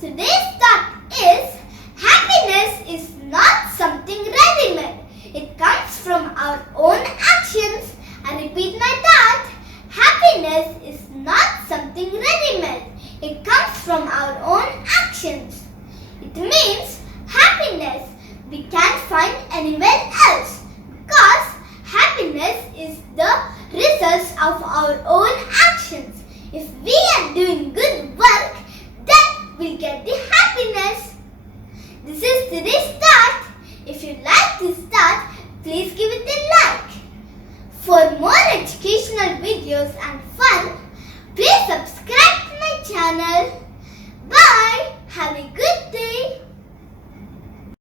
Today's thought is happiness is not something ready-made. It comes from our own actions. I repeat my thought. Happiness is not something ready-made. It comes from our own actions. It means happiness we can't find anywhere else because happiness is the result of our own actions. If we are doing good work, then we'll get the happiness. This is today's thought. If you like this thought, please give it a like. For more educational videos and fun, please subscribe to my channel. Bye. Have a good